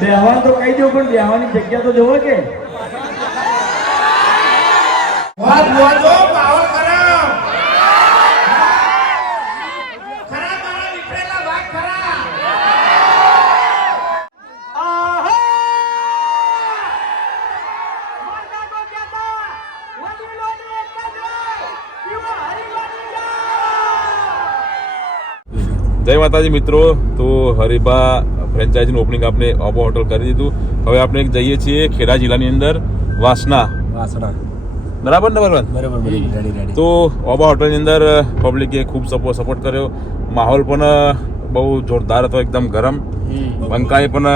બેહવાન તો કહી દઉં પણ બેહવાની જગ્યા તો જોવો કે વાત બોલો પાવર ખરા ખરા મારા વિપરેલા વાત ખરા જય માતાજી મિત્રો, તો હરિભા ફ્રેન્ચાઇઝીનું ઓપનિંગ આપણે ઓબો હોટલ કરી દીધું. હવે આપણે જઈએ છીએ ખેડા જિલ્લાની અંદર વાસણા. બરાબર ને બરાબર? તો ઓબા હોટલની અંદર પબ્લિકે ખૂબ સપોર્ટ કર્યો. માહોલ પણ બહુ જોરદાર હતો, એકદમ ગરમ. પંખાએ પણ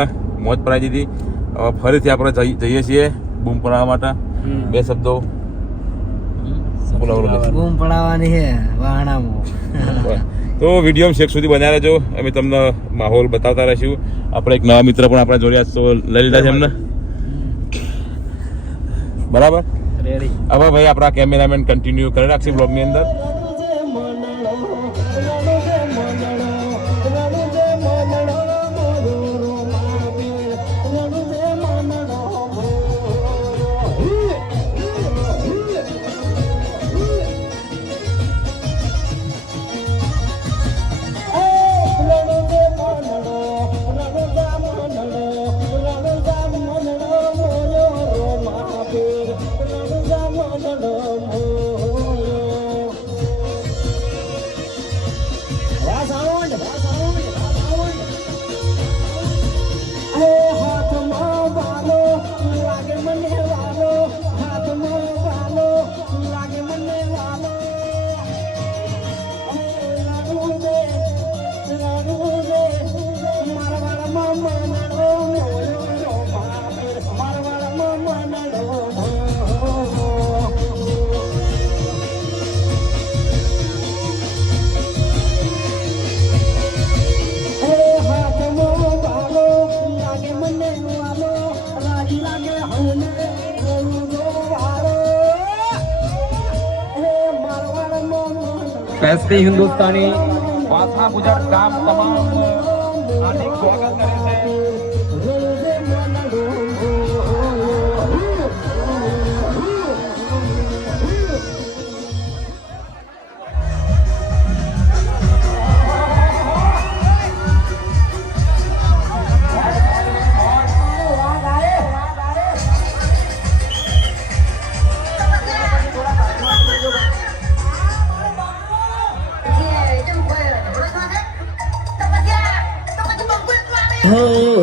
મોજ પડાવી દીધી. હવે ફરીથી આપણે જઈએ છીએ બૂમ પડાવવા માટે. બે શબ્દો બૂમ પડાવવાની છે વાહણામાં. તો વિડીયો શેક સુધી બનાવી રહેજો, અમે તમને માહોલ બતાવતા રહીશું. આપણે એક નવા મિત્ર પણ આપણે જોડ્યા તો લઈ લીધા છે એમને. બરાબર, હવે ભાઈ આપણા કેમેરામેન કન્ટિન્યુ કરી રાખશે બ્લોગની અંદર. એસપી હિન્દુસ્તાની વાસણા ગુજરાત ગામ તમામ હાર્દિક સ્વાગત કરે છે.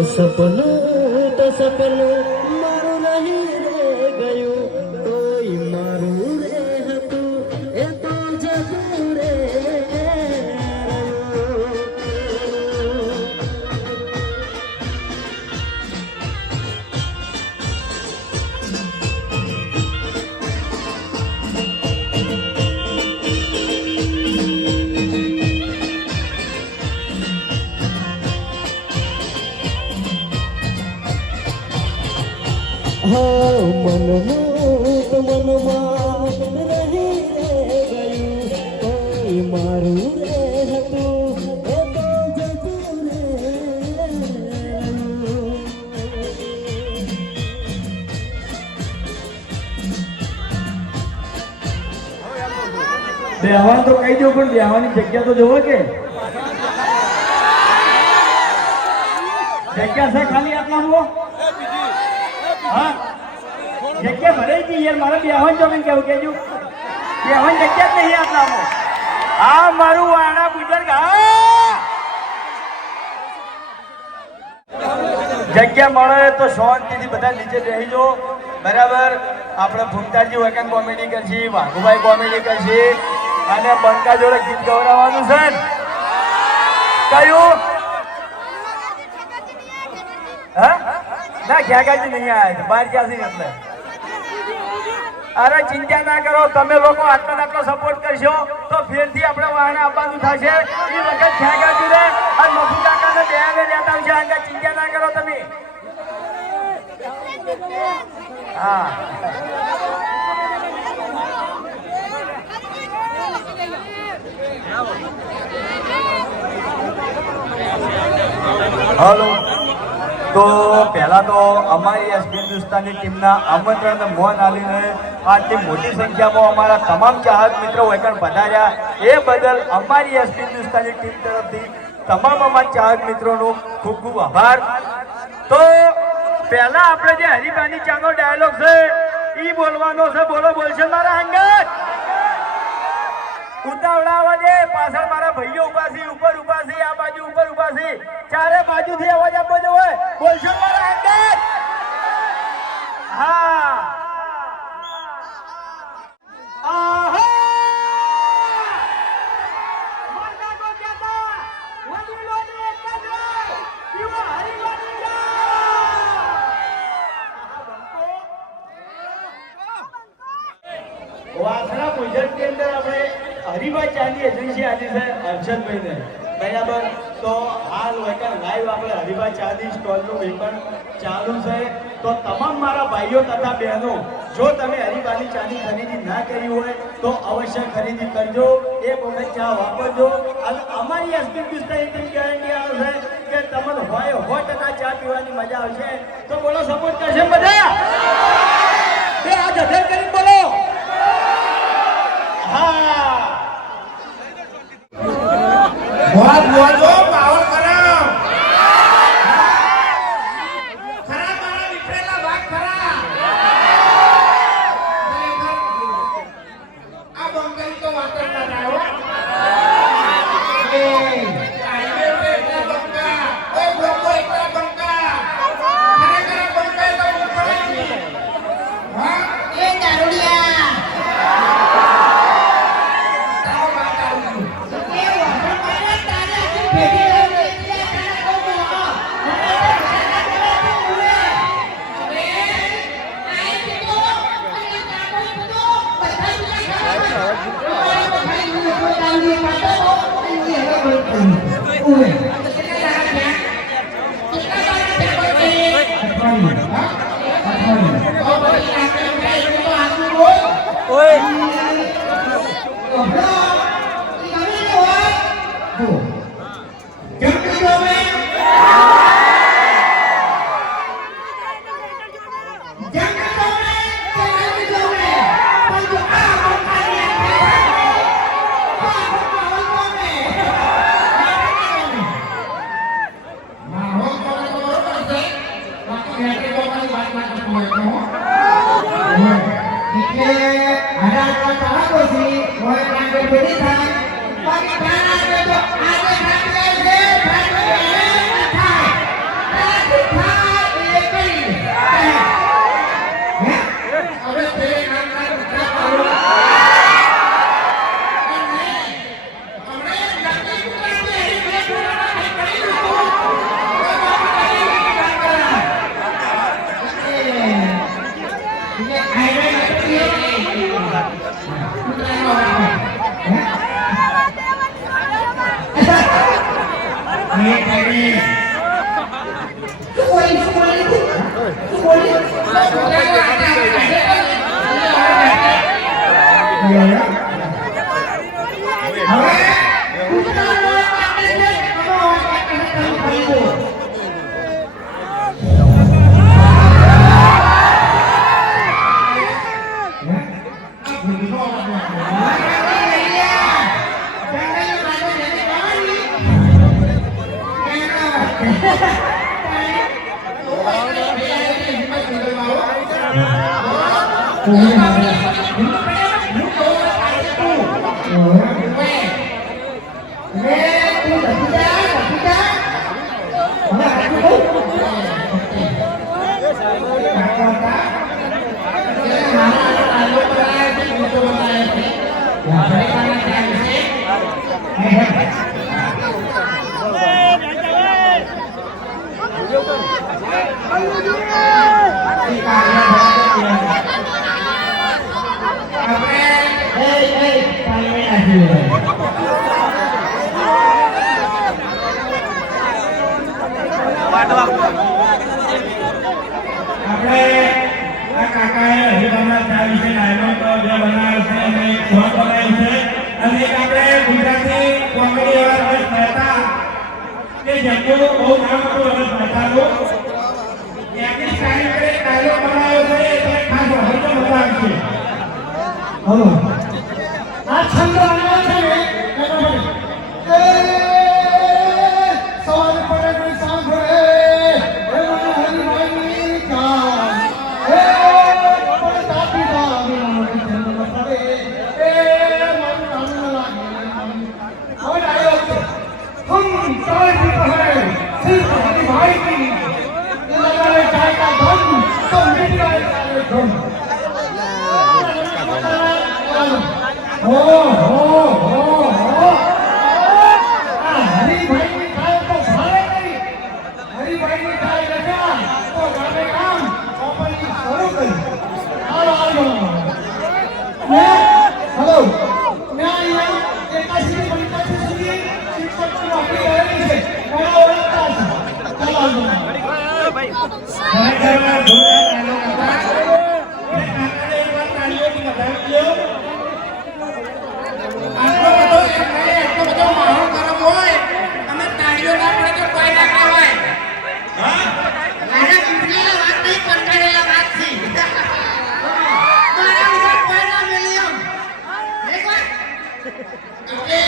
સપનું તો સપનું મારું નહીં રે ગયું, કોઈ મારું રે હતું એ તો જતું રે. મનમાં રહી રે ગયું, કોઈ મારું રે હતું એ તો જતું રે. બેહવાન તો કહી દઉં પણ બેહવાની જગ્યા તો જોવો કે જગ્યા છે ખાલી આટલામાં? હા, જગ્યા ભરાઈ ગઈ યાર. મારે બેહવાન જમીન કેવું કેજો, બેહવાન જગ્યા જ નહીં આટલામાં. હા મારું વાણા બુજર્ગ, જગ્યા મળે તો શાંતિથી બધા નીચે બેસી જો. બરાબર, આપણે ભૂમતાજી વગન કોમેડી કરશી, વાઘુભાઈ કોમેડી કરશી અને બંકા જોડે ગીત ગવડાવવાનું છે. કયું? હા ના, ખેગાજી નહીં આવ્યા, બહાર ક્યાંથી એટલે. અરે ચિંતા ના કરો, તમે લોકો આટલો સપોર્ટ કરશો તો ફેરથી આપણે વાહને આવવાનું થશે. એ વખત ખેગાજી રે અને મફુ કાકાને બે લેતા આવશે. આગળ ચિંતા ના કરો તમે. હા हेलो તો પહેલા તો અમારી એસપી હિન્દુસ્તાની ટીમના આમંત્રણને મોન આલીને આટલી મોટી સંખ્યામાં અમારા તમામ ચાહક મિત્રો વૈકણ પધાર્યા એ બદલ અમારી એસપી હિન્દુસ્તાની ટીમ તરફથી તમામ અમારા ચાહક મિત્રોનો ખૂબ ખૂબ આભાર. તો પહેલા આપણે જે હરિભાની ચાનો ડાયલોગ છે ઈ બોલવાનો છે. બોલો બોલશે મારા અંગત ઉતાવળાવા દે. પાછળ મારા ભાઈઓ ઉભા છે, ઉપર ઉભા છે, આ બાજુ ઉપર ઉભા છે, ચારે બાજુથી અવાજ આપવો જોઈએ. બોલશો મારા અંગત? હા. આહા! માતા કો કહેતા વડીલોને એક જ હોય, એવો હરિભાની ચા. વાસણા પ્રોજેક્ટની અંદર આપણે હરિભાઈ ચાની એજન્સી આવી છે હર્ષદભાઈને, બરાબર. તો હાલ વગર લાઈવ આપણે હરિભાઈ ચાની સ્ટોલનું વેચાણ ચાલુ છે. તો તમામ મારા ભાઈઓ તથા બહેનો, જો તમે હરિભાઈની ચાની ખરીદી ના કરી હોય તો અવશ્ય ખરીદી કરજો. એક વખત ચા વાપરજો. અને અમારી એસપી હિન્દુસ્તાની ટીમ ગેરંટી આવે છે કે તમને હોય 100% ચા પીવાની મજા આવશે. તો બોલો, સપોર્ટ કરશે બધા? બે હાથ અધર કરી બોલો. વાત બોલો પાવર ખરા. ખરા મારા વિફરેલા વાઘ ખરા. આ બંગાળી તો વાત જ ના થાય હો. એ આઈને એટલા બંકા, ઓય લોકો એટલા બંકા. ખરેખર બંકા તો ઉપડે. હા એ દારૂડિયા. કોમેડી વાળા હતા કે જેમનું બહુ નામ હતું રમેશ મહેતાનું હલો આ છંદ આવ્યો છે ને એ સવારે પડે કોઈ સાંભળે એવા હરિભાઈની જાન એ પણ તાપી દાવી નામની જન્મ પડે એ મારું કાન લાગે હવે આવ્યો છે હમ ચાય પીતો હૈ સિર્ફ હરિભાઈ की लगाए चाय का धन तो मिट गए सारे धन हो हरिभाई की चाय तो भाले नहीं हरिभाई की चाय रखा तो गाने काम ओपनिंग शुरू कर हेलो मैं यहाँ एकाशी पंचायत સુધી શિક્ષક નોકરી કરેલી છે મને ઓળખતા છે ચાલો ખરેખર જોરદાર તાળીઓથી વધાવી દો આટલો બધો માહોલ ગરમ હોય અને તાળીઓ ના પડે તો કોઈ ના કહેવાય મારા કુટલીએ વાત નહીં કંટાળેલા વાતથી મારા ઉપર કોઈ ના મિલિયમ એકવાર બધા